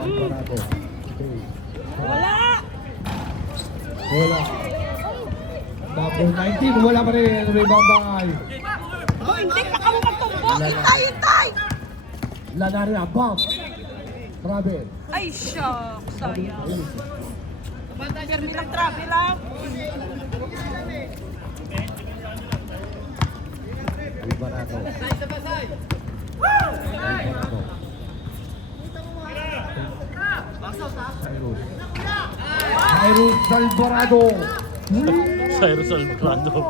Alvarado. Okay. Wala! Wala. Number 19, wala pa rin. Rebound by Oh, hindi pa kamo magtumbok! Hintay, hintay! Lanaria. Bomb. Travel. Ay, shock! Sayang. Jeremy lang, travel lang. Alvarado. Cyrus Alvarado. Cyrus Alvarado.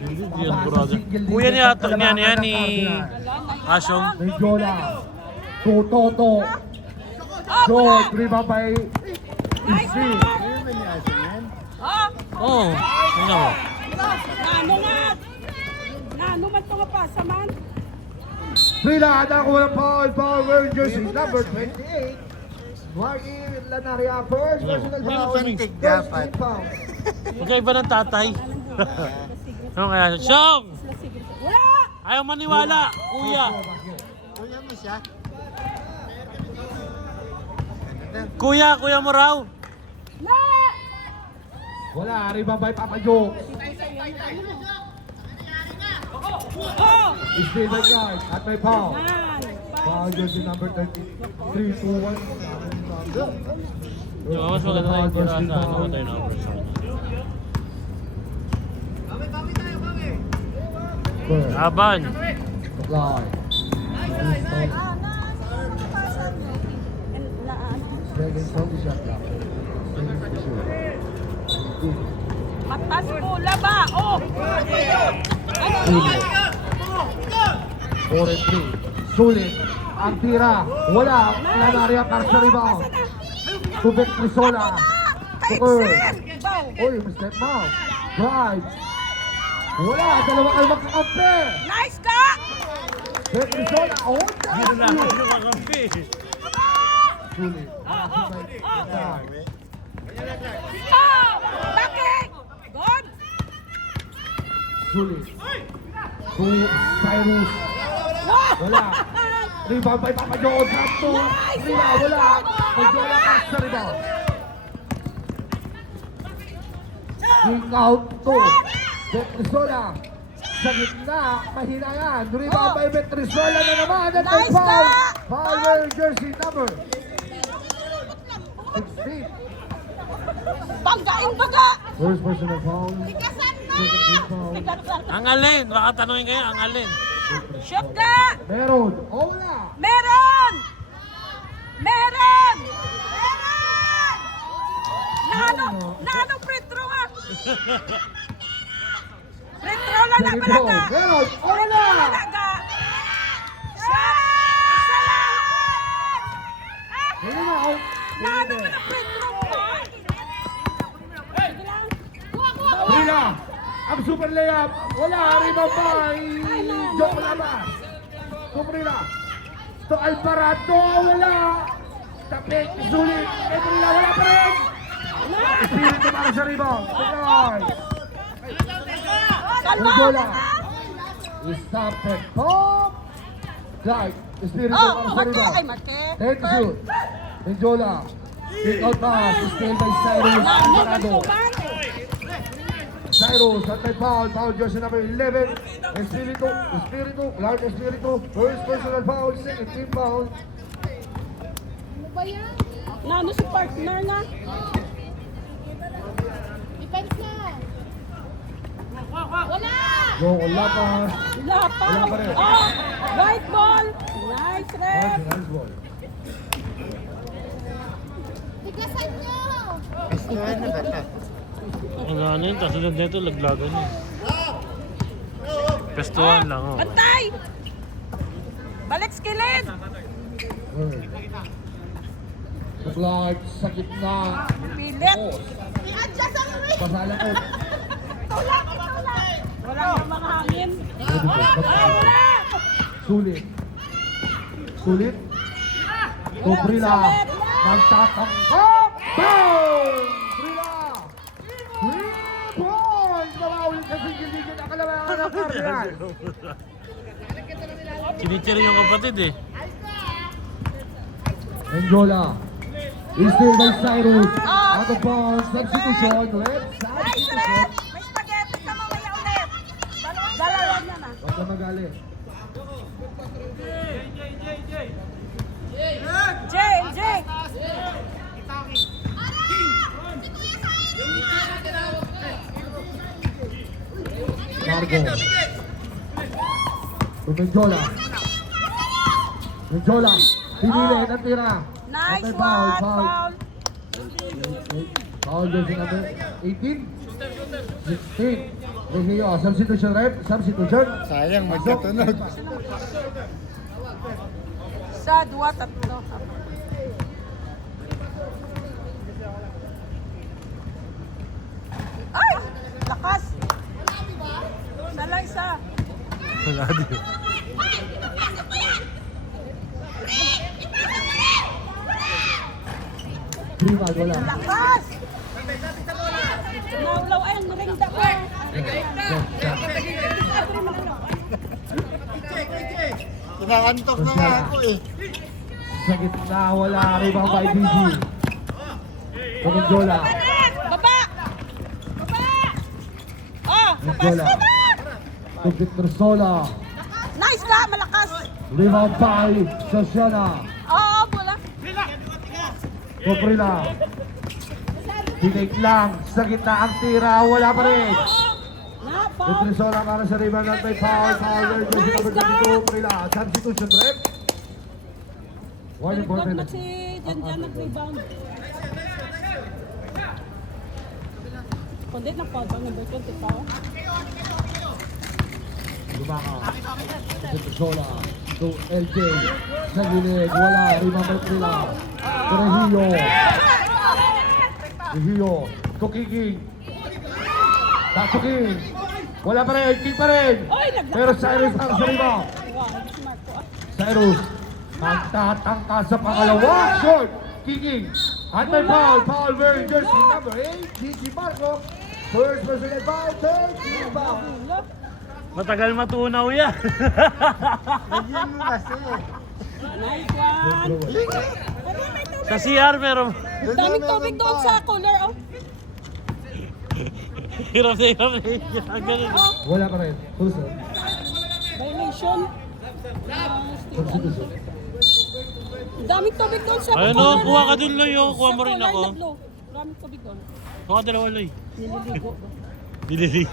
Hindi yan, brother. Kuya niya ito, niya ni Asyong. Menjola. Toto. Short. Rebound by Isi. Oh! Oo, ano mo? Nano nga! Nano man ito nga pasaman? Frida, anak ko ng foul. Foul wearing jersey number 28. Marky Lanaria. First personal foul. First team foul. Magkaiba ng tatay. Ano kaya siya? Siyong! Wala! Ayaw maniwala, kuya. Kuya mo raw. Na! Wala. Rebound by Papa Joe. Oh! Stay the guard at may foul. Yan! Foul jersey number 33, 2, 1. Yung mas maganda na yung tira sa ano, turnover sa kanya. Laban. Supply. Second shot, shot clock. Second shoot. Patas bola ba? Oh! Ano? 4 and 3. Sulit. Ang tira. Wala. Lanaria Carsa rebound. Tubek Trisola. Tuker. Uy, step mount. Drive. Wala. Dalawa kayo magkakampi. Nice ka! Tubek Trisola. Oh, Hindi na dahil. ako makampi. Sulit. Oh! Bakit? God! Sulit. To Cyrus. Wala. Rebound by Papa Joe. Drop to. Wala. Magjola Carsa rebound. King out to Betrisola. Sa gitna, mahina yan. Rebound by Betrisola na naman. At may Nice foul. ka! Foul wearing jersey number 16. Banggain baga! First personal foul. Tikasan mo! Second team foul. Ang alin, baka tanungin kayo, ang alin. Shoot ka! Meron. O wala. Meron! Meron! Meron! Nano pretro nga! Pretro lang na Meron. balaga! Meron. O wala. Balaga! Shot! Isa lang! Meron na. Out. Nano man ang pretro mo ba? Sige lang. Brila. Ang super layup. Wala. Rebound by Joke Labas. To Brila. To Alvarado. Wala. Tapik. Sulit. Brila. Wala pa rin. Espiritu para sa rebound. Tuloy. Menjola. Stop it. Pop. Guard. Espiritu Oh, para sa mate! rebound. Ay, mate! Take the shoot. Menjola. Kick out pass. Steal by Cyrus Nano Alvarado. man Cyrus at may foul. Foul jersey number 11. Espiritu. Large Espiritu. First personal foul. Second team foul. Nano si partner na. Go. Wala pa. Wala pa. Wala pa rin. Oh! White ball! Nice rep! Nice ball. Ano yun, kasunod nito, laglagan yun. Pestuhan lang, oh. Bantay! Balik skillet! Supply sa gitna. Pilit! Oh. Pasala ko. Tulak! Wala nang mga hangin. Wala! Sulit. Sulit. To Brila. Magtatanggap. Boom! Brila. 3 points. Nawawin sa sigil-sigil. Akalaman ng Cardinal. Chinichiri yung kapatid eh. Menjola. Is still by Cyrus. Out of bounds. Substitution. Red. Nice, Red! May spaghetti ka mamaya ulit. Dalawa na na. Huwag ka magalit. Jay! Margo. To Menjola. Menjola. Pinili. Natira. Nice Okay, one! foul. Foul! Foul jersey number 18. 16. Regio. Substitution rep. Substitution. Sayang, magkatunog. Sa 2-3. Ay! Lakas! Isa. Wala din. Prima. Wala. Lakas! Naulaw ay ang naringda ko. Kinakantok na nga ako eh. Sa gitna. Wala. Rebound by BG. To Menjola. Baba! Oh! Menjola. To Victor Sola. Nice ka! Malakas! Rebound by Sosiana. Oo, bola. Coprila. Tinig lang. Sa gitna ang tira. Wala pa rin. Victor Sola para sa rebound at may foul. Foul. Jersey number 22. Coprila. Substitution rep. One important. Nag-block si Jan nag-rebound. Kundi na foul bang number 20 pa? Lumaka. Victor Sola. To LJ. Sa gilid. Wala. Rebound by Coprila. To Regio. Regio. To Kiki. Back to King. Wala pa rin. King pa rin. Pero Cyrus ang sa rebound. Wow, si Marco ah. Cyrus. Magtatangka sa pangalawa. Short. Kiki. At may foul. Foul very jersey number 8. Gigi Marco. First personal foul. Third. Rebound. Matagal matunaw yan. Nagyan mo kasi. Nice one! Sa CR meron. Daming tubig doon sa cooler, oh. Hirap na hirap na yun. Ganun. Wala pa rin. Puso. Violation. Substitution. Daming tubig doon sa Ayun o, kuha ka dun Loy. Oh. Kuha mo rin ako. Daming tubig doon. Kuha ka dalawa Loy. Nililigo. Dililig.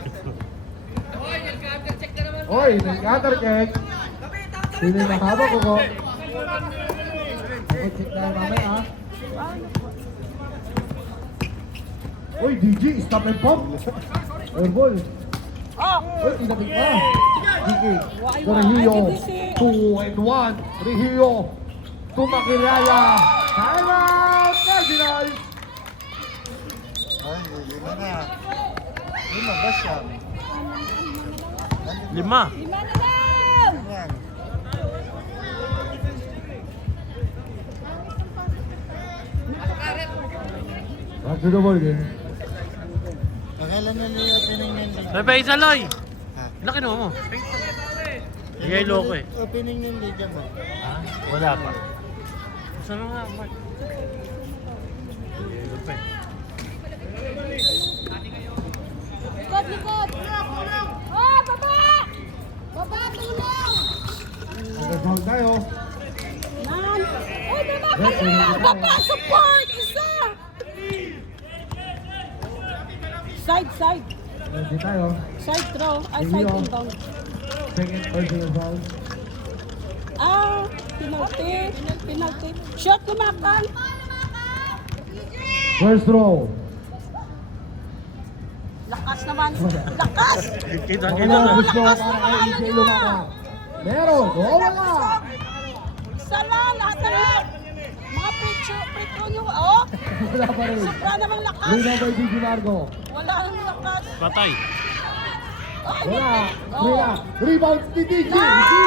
Oy, nag-cutter check. Sino yung mahaba ko ko? Ako check tayo mamaya ha. Oy, DG, stop and pop. Airball. Oh! Oy, tinapik pa. DG. To Regio. 2 and 1. Regio. To Makiraya. Time out, Cardinals. Ay, lima na. Lima ba siya? 5. Lima na lang! Yan. Back to the ball game. Nakailan na nila opening ng league? May pa isa Loy. Ha? Laki mo mo. Bigay loko eh. Opening ng league mo. Wala pa. Saan nga Mark? Bigay pa eh. Likod! Oh, baba! Baba, tulong! Nag-foul tayo. Nan! Oh, baba ka na! Baba, support! Isa! Side. Ready tayo. Side throw. Ay, side inbound. Second personal foul. Ah, penalty. Shot lumakan. First throw. Lakas naman. Lakas! Kita Wala kita na. gusto para kay EJ Lumaka. Meron. O wala. Isa lang, lahat na lang. Mga pre-throw nyo. Oh, Wala pa rin. sobra namang lakas. Rebound by Gigi Margo. Wala nang lakas. Patay. Ay, Wala. oh. Wala. Rebound ni DJ. Ah! Gigi.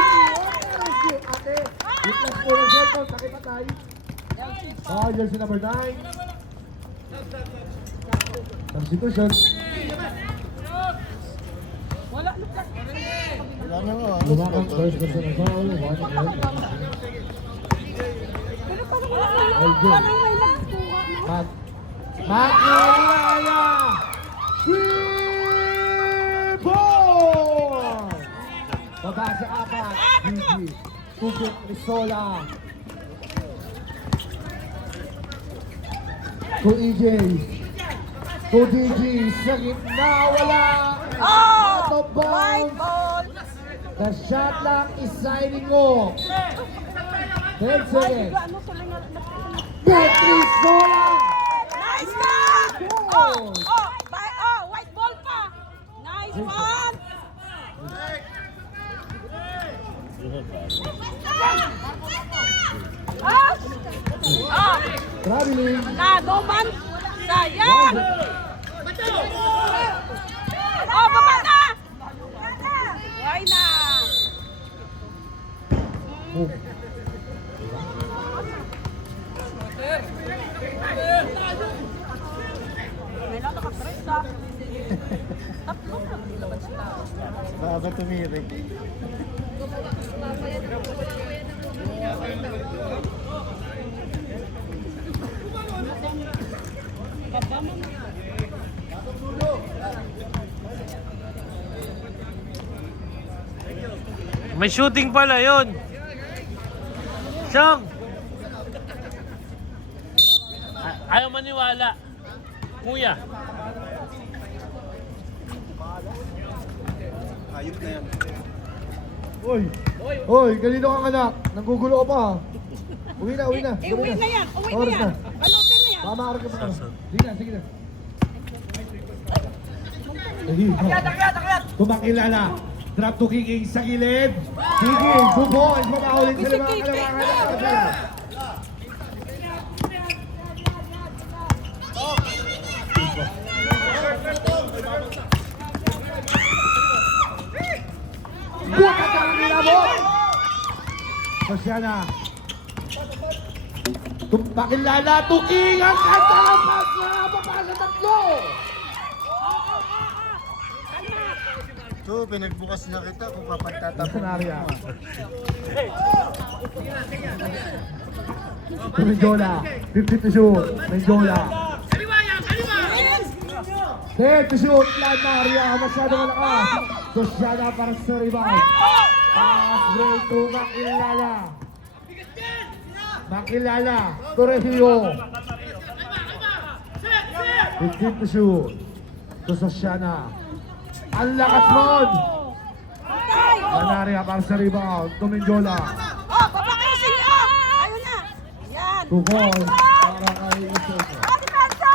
Ate. Witness po ng second. Nakipatay. Foul jersey number 9. Substitution. Wala na lakas. Wala na mo. Lumakang first personal foul. One Pero parang wala na LJ. Parang may nagkuha na. Makilala! 3-4! Baba sa 4. Gigi. Tubok Risola. To EJ. To DG. Sa gitna. Wala. Out of White bounds. ball. The shot lang is signing off. 10 seconds. Ano tuloy nga? Get Risola! Nice cut! White ball pa. Nice one. Traveling. Nado man. Sayang. Baba na. Why na? Boom. May nakaka-stress ah. Tatlo na nilabas na. Baka tumirik. May shooting pala yun. Siyang! Ayaw maniwala. Kuya. Ayop na yan. Oy, ganito kang anak. Nanggugulo ka pa ha. Uwi na. Uwi na yan. Oras na. Balutin na yan. Mamaharap ka pa. Sige na. Sige. Tumakilala. Drop to kicking sa gilid. Sige, bubol. Mabahulin sa mga kalamangan. Bukat ang nilabot! Sosyana. Tumpakilala, tuking ang katalapas na mapasa tatlo! So, pinagbukas na kita kung papagtatapon. Scenario. Menjola, 50 to shoot. Menjola. 10 to shoot. Plan Maria, masyado malakas. Sosyana para sa rebound. Pass break to Makilala. Makilala, Torrejillo. 15 to shoot. To Sosyana. Ang lakas nun! Manaria para sa rebound. To Menjola. Baba kayo sa inyo. Ayun na. Yan. 2 points para kay Isoso. Depensa!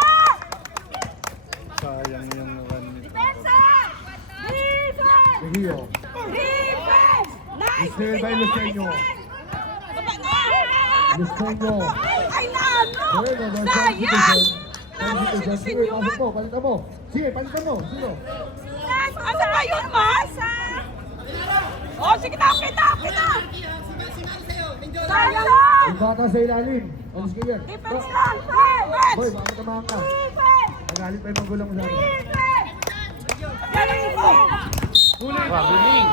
Sayang yung run nito. Depensa! Defense! Regio. Defense! Nice! Ismael by Luceño. Baba na! Luceño. Ay, nano! Bueno, no, Sayang! Nano si Sige, Lucinyo, palitan mo, palitan mo. Sige, palitan mo. Sige. Asa ba yun, Mas? Sige na, kita! Sayang! Yung bata sa ilalim. Alis ka yan. Defense lang! Defense! Boy, baka tamahan ka. Defense! Nagalit pa yung magulang mo sa akin. Defense! Galing mo! Galing.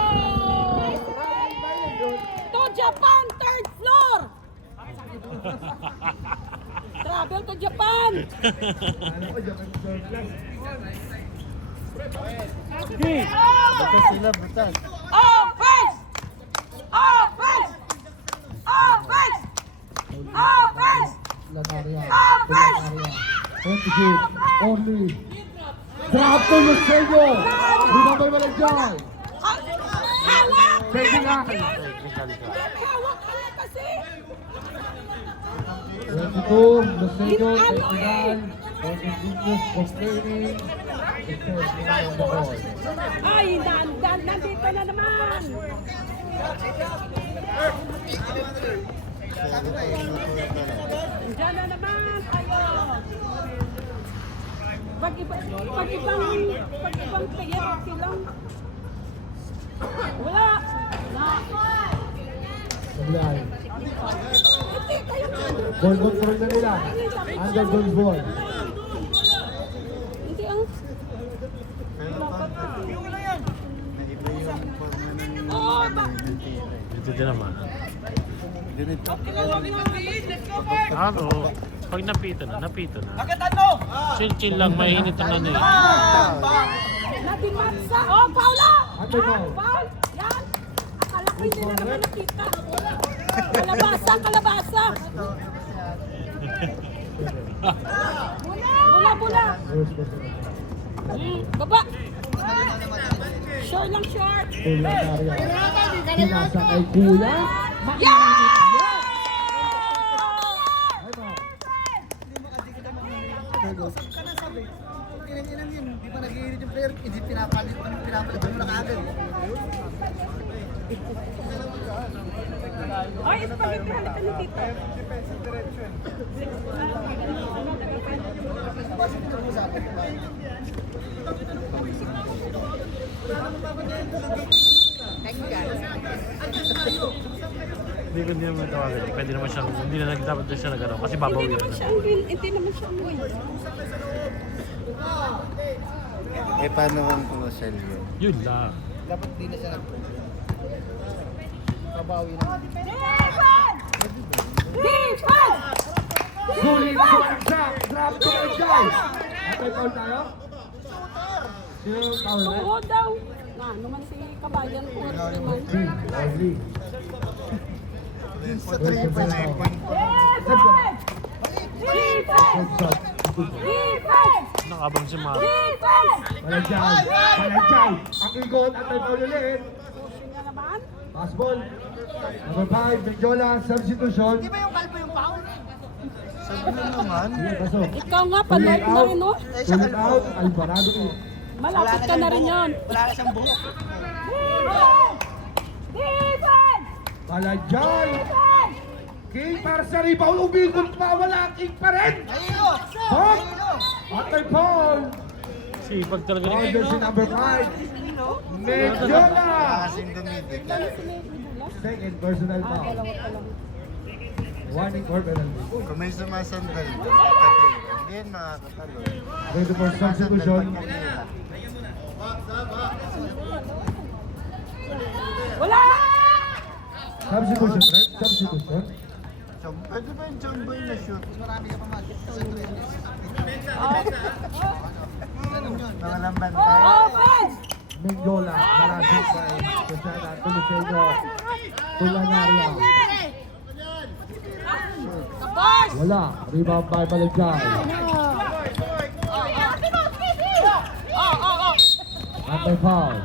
To Japan, third floor! Travel to Japan! Alam ko, Japan third class. Ito sila, butas. Offense! Offense! Offense! Offense! Lanaria. Offense! Lanaria. 20 only. Drop to Luceño. Binabay mo lang dyan. Hawak! Pwede nga. Hawak ka lang kasi! 22, Luceño, technical. Continuous complaining. Ay, nandito na naman! Diyan na naman tayo! Pag ibang player, silang wala! Sablay. Hindi, kayo na! Ball control na nila. Under goal ball. Hindi ang... Pero naiba yung forma ng Oo, ng tira. Dito din naman. Ganito. Ano? Pag napito na. Agatan mo! Chill lang, mainit ang ano eh. Nadimatsa! Oh, foul lang! Ate Paul. Foul! Yan! Akala ko hindi na naman nakita. Kalabasa, kalabasa! Bula! Baba! Sure lang, sure! Kuya Dario. Pinasa kay Kuya. Yeah! Hindi pa nag-iinit yung player, hindi pinapalit mo na kaagad. Ay, spaghetti halitan ni Tito. Hindi naman tawagan. Pwede naman siyang, hindi na dapat na siya nagano kasi babaw Hindi yun. naman siya ang win. Hindi naman siya ang win. Eh, paano kung kumasel yun? Yun lang. Dapat di na siya kabawi na. Defense! Defense! Sulit sa bagsak. Drop to the guys. Ate Paul tayo? Sino yung foul na? Tuhod daw. Na, naman si Kabayan po. Naman. Leslie. Sa 3 pa na yung point. Defense! Defense! Shot. Defense! Nakabang si Mara. Defense! Malajay. Ang igot. Ate Paul ulit. Pushing na naman. Pass ball. Number 5, Benjola, substitution. Sabi na naman. Sige, pasok. Ikaw nga, panood mo rin, no? Sulit out, Alvarado in. Malapit ka na rin yun. Wala na siyang buhok. Defense! Defense! Malajay. Defense! King para sa rebound. Umikot pa. Wala. King pa rin. Hop. Ate Paul. Sipag talaga ni Order si number 5. Benjola. Kasing dumibig. Second personal foul. Warning or penalty. Kung may sumasandal, hindi yan makakatalo. Ready for substitution. Wala! Substitution, right? Substitution. Pwede ba yung jumbo na shoot? Marami ka pa mga lambantay. Offense! Benjola. Malasig by Casana Tuliseño. Tulanaria. Tapos! Wala. Rebound by Malajay. Anti-foul.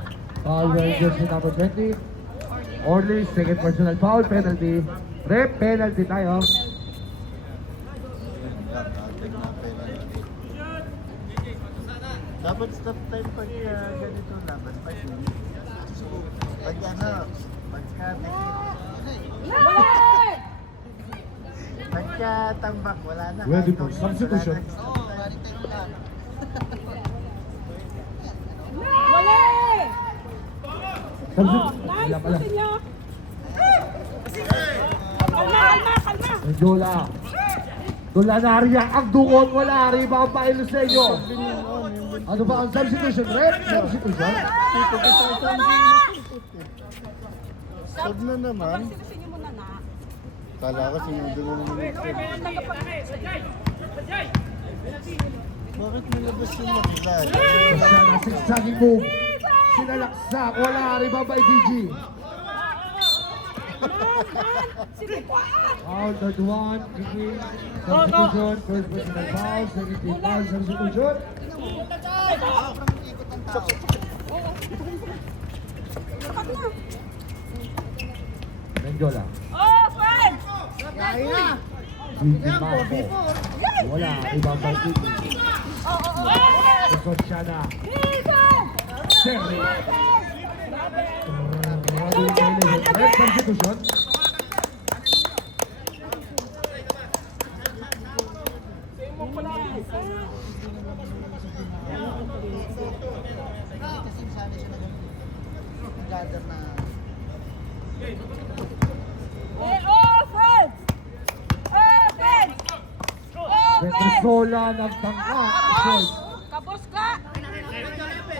Foul ranges si number 20. Orly, second personal foul, penalty. Rep, penalty tayo. Dapat stop time pag ganito laban pa yun. Pag ano, pagka tambak, wala na. Ready for substitution. Wala! Oh, Substitution. nice! Wala pala. Pusin niyo! Kalma! Benjola. Tulanaria ang dukot. Wala. Rebound by Luceño. Ano ba ang substitution? Rep, substitution. Sub na naman. Sinusin niyo muna na. Kala ko sinundo na naman ito. Bakit nilabas yung makilala? Siya nasigsaging move. Sinalaksak. Wala. Rebound by DG. Sige, kuhaan! Foul, third one. Kicking. Substitution. First personal foul. Second team foul. Substitution. Dapat na! Benjola. Offense! DG Marco. Wala. Rebound by DG. Kusot siya na. Defense! Terry. Defense! Rep, substitution. Offense! Offense! Petrisola ng tangka. Short. Kabos ka!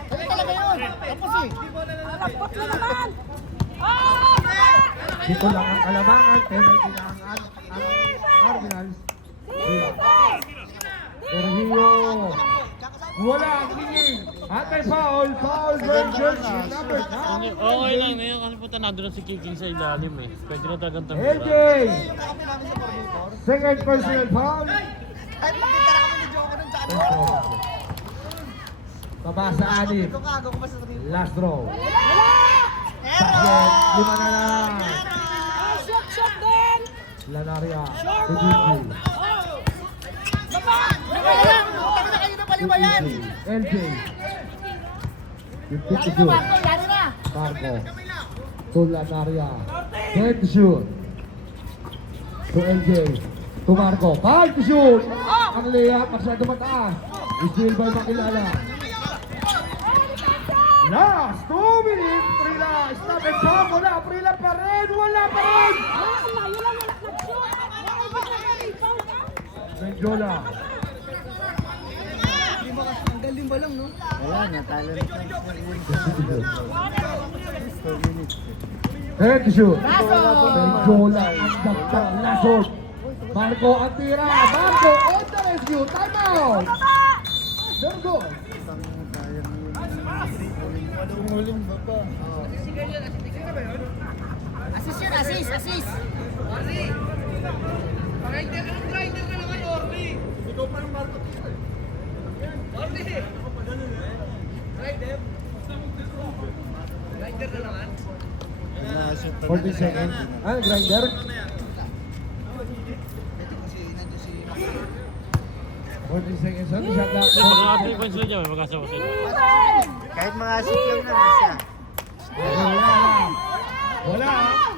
Ano talaga yun? Tapos eh. Lapot na naman! Oh, baba! Dito lang ang kalabangan, penalty na ang Cardinals. Sergio. Wala ang tingin. At may foul wearing jersey number 9. Okay lang ngayon kasi punta na doon si Kiking sa ilalim eh. Pwede na talagang LJ. tumira. Second personal foul. Ay, makita na kami ni Joker nun sa ano. Tabasa anim. Ito kago ko pa sa rin. Last draw. Meron! 5 na lang. Shot din! Lanaria. Kudiki. Utang na kayo na paliwa yan! LJ. 50 to shoot. Marco. To Lanaria. 10 to shoot. To LJ. To Marco. 5 to shoot. Ang layup masyado mataas. Still by makilala. Last 2 minutes. Prila. Stop and jump. Wala. Prila pa rin. Wala pa rin. Layo lang wala nag-shoot. Rebound ka? Menjola. Ang galing ba lang, no? Wala na, talo na sa 4 minutes. 10 to shoot. Menjola. Ang dakta. Lasod. Marco ang tira. Marco on the rescue. Time out. There goes. Huling ba pa? Assist yun, assist. Nakashoot 40 seconds. Ah, grinder. 40 seconds. Ano siya ka? Kasi mga 3 points lang dyan, may magkasama sila. Kahit mga shoot lang na siya. Wala.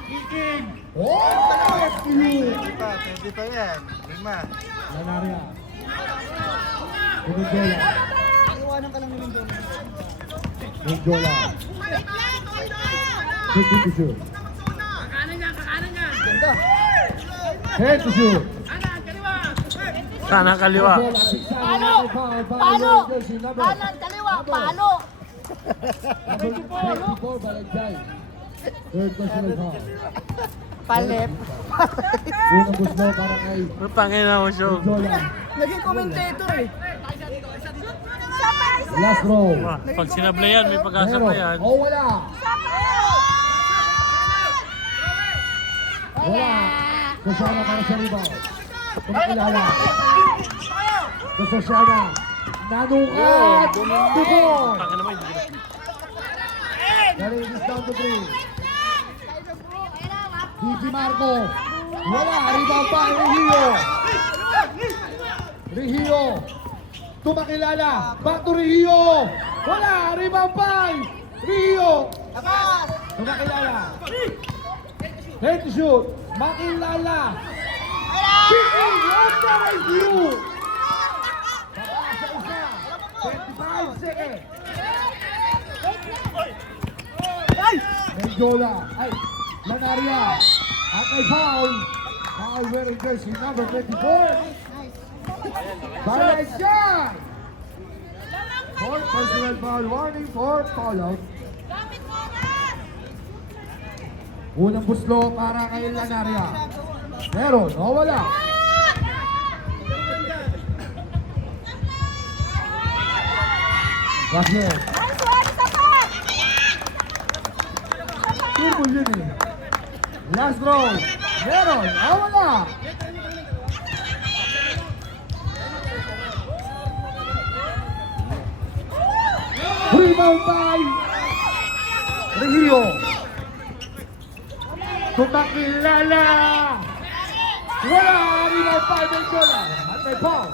Kicking. Oh, rescue. Pwede pa yan. 5. Lanaria. Menjola. Iwanan ka lang namin doon. Menjola. 50 to shoot. Ganda. 10 to shoot. Sana kaliwa. Palo! Palo! Kanan, kaliwa, palo! Number 24, Balagay. Third personal foul. Palep. Unang gusto para kay Ang tangin na mo, Shog. Menjola. Naging commentator eh. Last row. Pag sinablay yan, may pag-asa pa yan. Oh, wala. Wala. Susana para sa rebound. Kumakilala. Susana. Nanukat. Tukon. Tangin naman, hindi ko Galing is down to 3. DJ Marco. Wala. Rebound pa. Regio. Tumakilala. Back to Regio. Wala. Rebound pa. Regio. Tumakilala. Head to shoot. Makilala. Kicking. What the review? Sa isa. 25 seconds. Menjola. Ay. Lanaria. At may foul. Foul wearing jersey number 24. Valencian. Fourth personal foul warning for foul out. Unang buslo para kay Lanaria. Meron, o wala. Gasol. Triple yun eh. Last row. Meron, o wala. Rebound by Regio. Tumakilala! Wala! Rebound by Menjola. At may foul.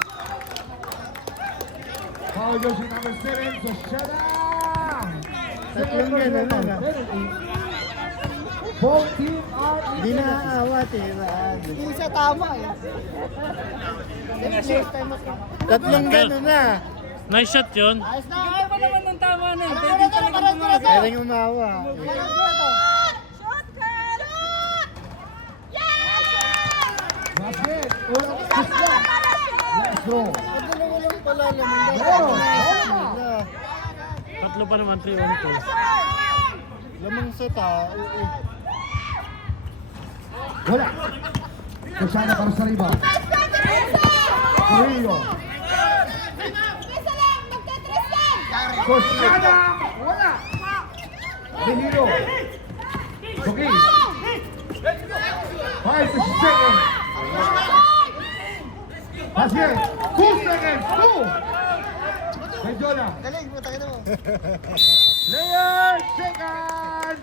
Foul jersey number 7. So shut down! Tatlong ganun lang, ah. 14 are in Hindi na aawat eh. Hindi siya tama eh. Tatlong gano'n na. Nice shot yun. Kaya yung umawa. basket. Unang buslo. Last row. Walang pala naman. Meron. Wala. Tatlo pa naman, 3-1-2. Lamang sa tao eh. Wala. Kusana para sa rebound. Murillo. Kusana. Wala. Benito. Okay. 5 seconds. Basket. 2 seconds. 2. Benjola. Galing, puta ka mo. Player seconds.